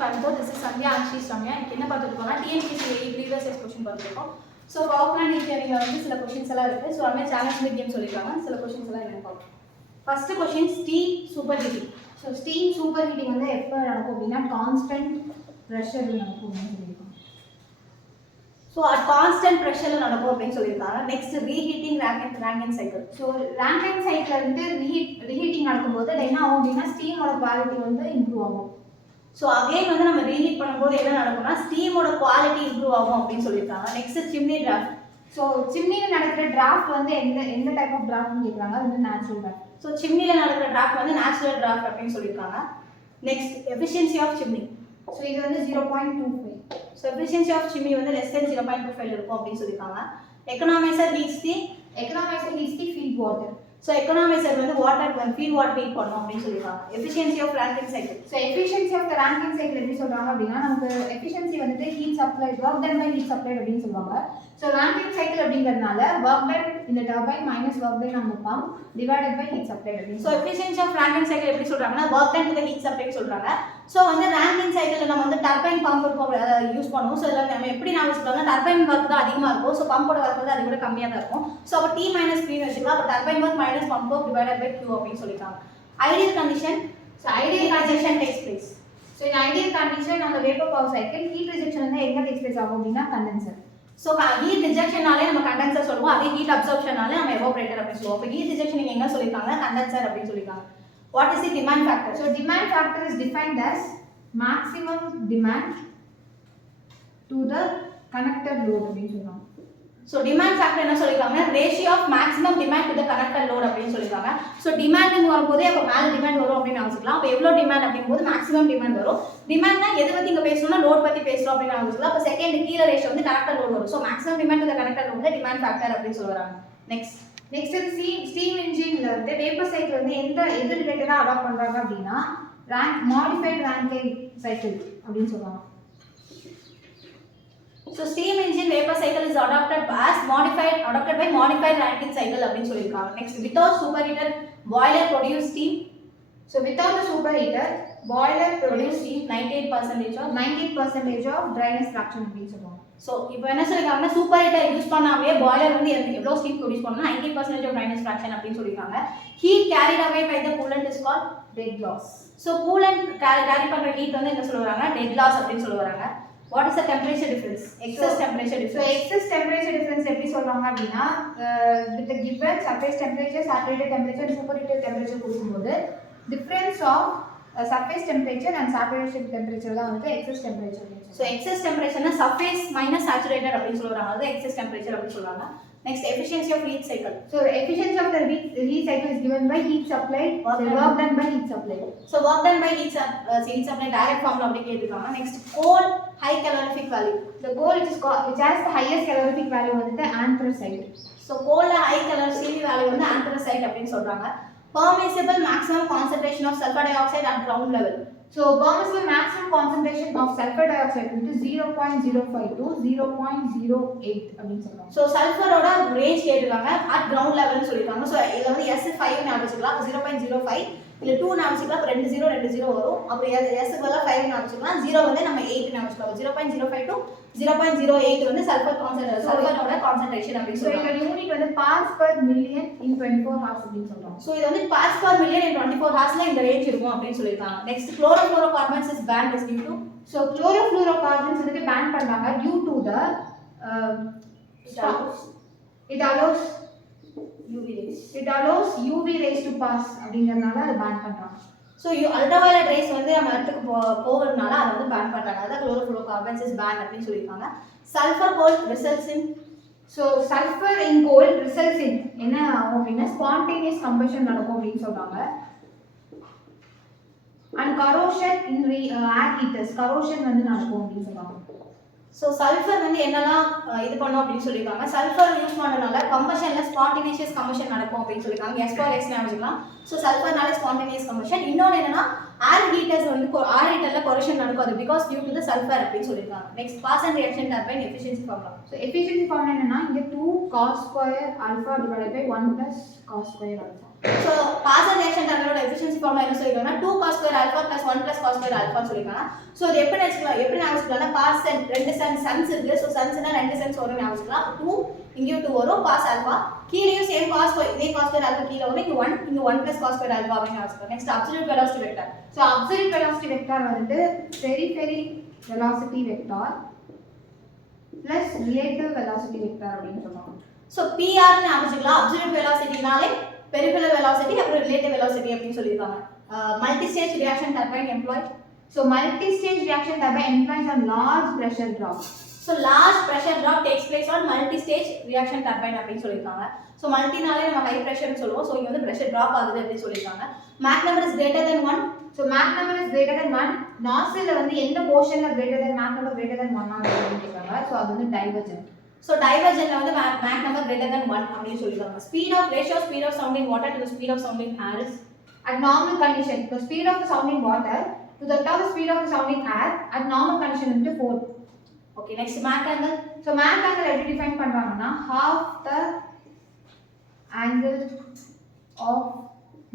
Coimbatore. This is Sandhya and she is Ramya. என்ன பார்த்துருக்கோம்னா TNPSC previous years question பார்த்துருக்கோம். So வாக்லாண்ட் இன்ஜினியரிங்ல வந்து சில questions எல்லாம் இருக்குது. So Ramya challenge with game சொல்லியிருக்காங்க. சில கொஸ்டின்ஸ் எல்லாம் என்ன பார்ப்போம். First question steam super heating. So steam super heating வந்து எப்போ நடக்கும் அப்படின்னா கான்ஸ்டன்ட் ப்ரெஷரில் நடக்கும் அப்படின்னு சொல்லியிருக்காங்க. ஸோ அட் கான்ஸ்டன்ட் ப்ரெஷரில் நடக்கும் அப்படின்னு சொல்லியிருக்காங்க. Next reheating ரேங்கின் cycle. So Rankine cycle வந்து ரீஹீட்டிங் நடக்கும்போது அது என்ன ஆகும் அப்படின்னா ஸ்டீமோட குவாலிட்டி வந்து இம்ப்ரூவ் ஆகும். ஸோ அகைன் வந்து நம்ம ரீஹீட் பண்ணும்போது என்ன நடக்கும்னா ஸ்டீமோட குவாலிட்டி இம்ப்ரூவ் ஆகும் அப்படின்னு சொல்லியிருக்காங்க. Next chimney draft. ஸோ சிம்னியில் நடக்கிற டிராஃப்ட் வந்து எந்த டைப் ஆஃப் டிராஃப்ட்னு கேட்குறாங்க. அது வந்து நேச்சுரல் டிராஃப்ட். ஸோ சிம்னியில் நடக்கிற டிராஃப்ட் வந்து நேச்சுரல் டிராஃப்ட் அப்படின்னு சொல்லியிருக்காங்க. Next efficiency of chimney. So இது வந்து 0.25. ஸோ எஃபிஷியன்சி ஆஃப் சிம்னி வந்து லெஸ் தென் 0.25 இருக்கும் அப்படின்னு சொல்லியிருக்காங்க. Economiser heats the feed water. So economiser வந்து வாட்டர் ஃபீட் வாட்டர் ஹீட் பண்ணும் அப்படின்னு சொல்லியிருக்காங்க. Efficiency of Rankine cycle. So efficiency of the Rankine cycle எப்படி சொல்கிறாங்க அப்படின்னா நமக்கு எஃபிஷியன்சி வந்துட்டு heat supply work done by heat supply அப்படின்னு சொல்லுவாங்க. ஸோ ரேங்கின் சைக்கிள் அப்படிங்கிறதுனால ஒர்க் டன் இந்த turbine minus work done on the pump divided by heat supply அப்படின்னு. So efficiency of Rankine cycle எப்படி சொல்கிறாங்கன்னா work done to heat supply சொல்கிறாங்க. So வந்து Rankine சைக்கிளில் நம்ம வந்து டர்பைன் பம்ப் இருக்கும் அதை யூஸ் பண்ணுவோம். ஸோ இதில் நம்ம எப்படி நான் வச்சுக்கலாம்னா டர்பைன் ஒர்க் தான் அதிகமாக இருக்கும். ஸோ பம்போட ஒர்க் வந்து அதை விட கம்மியாக தான் இருக்கும். ஸோ அப்போ T மைனஸ் P வச்சுக்கலாம். அப்போ turbine work minus pump work divided by Q அப்படின்னு சொல்லியிருக்காங்க. Ideal condition. So ideal condition takes place. So இந்த ஐடியல் கண்டிஷன் அந்த vapour power cycle heat rejection வந்து எங்கே டேக்ஸ் பிளேஸ் ஆகும் அப்படின்னா கண்டென்சர். ஸோ ஹீட் ரிஜெக்ஷனாலே நம்ம கண்டென்சர் சொல்லுவோம். அதே ஹீட் அப்சர்ப்ஷனாலே நம்ம எவாபரேட்டர் அப்படின்னு சொல்லுவோம். அப்போ ஹீட் ரிஜெக்ஷன் நீங்கள் எங்கே சொல்லியிருக்காங்க கண்டென்சர் அப்படின்னு சொல்லியிருக்காங்க. What is the demand factor? So demand factor is defined as maximum demand to the connected load அப்படின்னு சொல்றாங்க. ஸோ டிமாண்ட் ஃபேக்டர் என்ன சொல்லியிருக்காங்க ratio of maximum demand to the connected load அப்படின்னு சொல்லியிருக்காங்க. ஸோ டிமாண்ட்னு வரும்போதே அப்போ மேலே டிமாண்ட் வரும் அப்படின்னு வச்சுக்கலாம். அப்போ எவ்வளோ டிமாண்ட் அப்படிங்கும்போது மேக்ஸிமம் டிமாண்ட் வரும். டிமாண்ட்னா எதை பற்றி இங்கே பேசணும்னா லோட் பற்றி பேசுகிறோம் அப்படின்னு வச்சுக்கலாம். அப்போ செகண்ட் கீழே ரேஷியோ வந்து கனெக்டட் லோட் வரும். So maximum demand to the connected load demand factor அப்படின்னு சொல்லுறாங்க. நெக்ஸ்ட் ஸ்டீம் இன்ஜின்ல வந்து வேப்பர் சைக்கிள் வந்து எது ரிலேட்டடாக அடாப்ட் பண்ணுறாங்க அப்படின்னா மாடிஃபைட் ரேங்கின் சைக்கிள் அப்படின்னு சொல்லுவாங்க. So steam engine vapor cycle is adopted by modified Rankine cycle அப்படின்னு சொல்லியிருக்காங்க. Next, without superheater boiler produce steam. So without the superheater boiler produce steam 98% of dryness fraction அப்படின்னு சொல்லுவாங்க. ஸோ இப்போ என்ன சொல்லியிருக்காங்கன்னா சூப்பர் ஹீட்டர் யூஸ் பண்ணாமே boiler வந்து எவ்வளோ ஸ்டீம் ப்ரொடியூஸ் பண்ணணும்னா 90% ஆஃப் ட்ரைனஸ் ஃப்ராக்ஷன் அப்படின்னு சொல்லியிருக்காங்க. Heat carried away by the coolant is called dead loss. So coolant carry பண்ணுற ஹீட் வந்து என்ன சொல்லுவாங்க டெட் லாஸ் அப்படின்னு சொல்லுவாங்க. What is the temperature difference? Excess temperature difference. So excess temperature difference எப்படி சொல்றாங்க அப்படின்னா with the given surface temperature, saturated temperature and superheated temperature கொடுக்கும்போது difference of surface temperature and saturation temperature தான் வந்து excess temperature. So excess temperature னா surface minus saturated அப்படி சொல்றாங்க. அது excess temperature அப்படி சொல்றாங்க. Next, efficiency of heat cycle. So efficiency of the heat cycle is given by heat supply. Work done by heat supply. So work done by heat supply direct formula அப்படி கேட்டிருக்காங்க. Next, coal high calorific value. The coal which has the highest calorific value வந்து anthracite. So coal high calorific value வந்து anthracite அப்படினு சொல்றாங்க. Permissible maximum concentration of sulfur dioxide at ground level. So permissible maximum concentration of sulfur dioxide into 0.05 to 0.08 அப்படின்னு சொல்றாங்க. So sulfurோட range கேட்டிருக்காங்க at ground level னு சொல்லிருக்காங்க. So இதுல வந்து S5 னு வச்சுக்கலாம். 0.05 இல்ல 2 னு வச்சுக்கலாம். அப்ப 20 வரும். அப்புறம் S க்கு பதிலா 5 னு வச்சுக்கலாம். 0 வந்து நம்ம 8 னு வச்சுக்கலாம். 0.05 to 0.08 வந்து sulfurோட concentration அப்படி சொல்றாங்க. இந்த யூனிட் வந்து parts per million in 24 hours அப்படின்னு சொல்றாங்க. So இது வந்து parts per million in 24 hoursல இந்த ரேஞ்ச் இருக்கும் அப்படினு சொல்லிருக்காங்க. Next, chlorofluorocarbons is banned is due to. So chlorofluorocarbons வந்து ban பண்றாங்க due to the it allows UV rays to pass அப்படிங்கறதுனால அது ban பண்றாங்க. So ultraviolet rays வந்து நம்ம இடத்துக்கு போறதுனால அதை வந்து ban பண்றாங்க. அத chlorofluorocarbons is banned அப்படி சொல்லிருக்காங்க. Sulfur coal results in. So sulfur in coal results in என்ன ஆகும் அப்படினா spontaneous combustion நடக்கும் அப்படினு சொல்றாங்க. And corrosion in air heaters corrosion வந்து நடக்கும் அப்படினு சொல்றாங்க. So sulfur வந்து என்னலாம் இது பண்ணும் அப்படினு சொல்லிருக்காங்க. sulfur யூஸ் பண்ணனால combustionல spontaneous combustion நடக்கும் அப்படினு சொல்லிருக்காங்க. S4X னு வச்சுக்கலாம். So sulfurனால spontaneous combustion. இன்னொரு என்னன்னா air heaters வந்து air heaterல corrosion நடக்காது because due to the sulfur அப்படினு சொல்லிருக்காங்க. Next, Paschen reaction turbine efficiency formula. So efficiency formula என்னன்னா இங்க 2 cos square alpha divided by 1 plus cos square alpha. So Parsons reaction டர்பைனோட efficiency formula என்ன சொல்லிருக்காங்கன்னா 2 cos square alpha plus 1 plus cos square alpha சொல்லிருக்காங்க. So இது எப்படி ஞாபகம் வச்சுக்கலாம்னா pass ரெண்டு சன்ஸ் இருக்கு. ஸோ சன்ஸ்னா ரெண்டு சன்ஸ் வரும் ஞாபகம் வச்சுக்கலாம். 2 இங்கேயும் 2 வரும் பாஸ் ஆல்பா. கீழேயும் சேம் காஸ் இதே cos square alpha கீழே வரும். இங்க 1 plus cos square alpha அப்படின்னு ஞாபகம் வச்சுக்கலாம். Next absolute velocity vector. So absolute velocity vector வந்துட்டு periphery velocity vector plus relative velocity vector அப்படின்னு சொல்லுவாங்க. ஸோ PR ஞாபகம் வச்சுக்கலாம். அப்சல்யூட் வெலாசிட்டினாலே பெரிஃபெரல் வெலாசிட்டி அப்புறம் ரிலேட்டிவ் வெலாசிட்டி அப்படின்னு சொல்லியிருக்காங்க. Multi stage reaction turbine employ. So multi-stage reaction turbine employs a large pressure drop. So large pressure drop takes place on multi-stage reaction turbine அப்படின்னு சொல்லியிருக்காங்க. So மல்டினாலே நம்ம high ப்ரெஷர்னு சொல்லுவோம். So இங்கே வந்து pressure drop ஆகுது அப்படின்னு சொல்லியிருக்காங்க. Mach number is greater than 1. So Mach number is greater than 1. Nozzle வந்து எந்த போர்ஷன்ல greater than Mach number greater than 1 அப்படின்னு கேட்காங்க. ஸோ அது வந்து divergent. ஸோ டைவர்ஜென்ட்ல வந்து Mach number greater than 1 அப்படின்னு சொல்லியிருக்காங்க. Speed of sound in water to the speed of sound in air is at normal condition. The speed of the sound in water to the speed of the sound in air at normal condition into 4. Okay, next Mach angle. So Mach angle எப்படி define பண்றாங்கன்னா half the angle of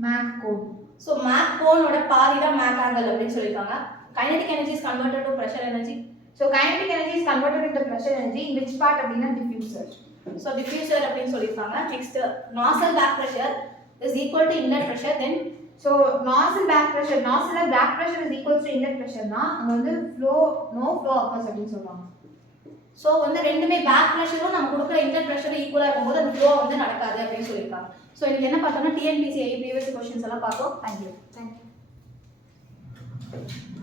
Mach cone. So Mach கோனோட பாதி தான் Mach angle அப்படின்னு சொல்லியிருக்காங்க. Kinetic energy is converted to pressure energy. So kinetic energy is converted into pressure energy in which part அப்படினா diffuser. So diffuser அப்படின்னு சொல்லியிருக்காங்க. Next nozzle back pressure is equal to inlet pressure. Then so nozzle back pressure is equal to inlet pressure னா அங்க வந்து no flow occurs அப்படினு சொல்றாங்க. So வந்து ரெண்டுமே பேக் ப்ரெஷரும் நம்ம கொடுக்குற இன்லெட் ப்ரெஷரும் ஈக்குவலாக இருக்கும்போது அந்த ஃப்ளோ வந்து நடக்காது அப்படின்னு சொல்லியிருக்காங்க. ஸோ இன்னைக்கு என்ன பார்த்தோம்னா TNPSC ப்ரீவியஸ் கொஸ்டின்ஸ் எல்லாம் பார்த்தோம். Thank you.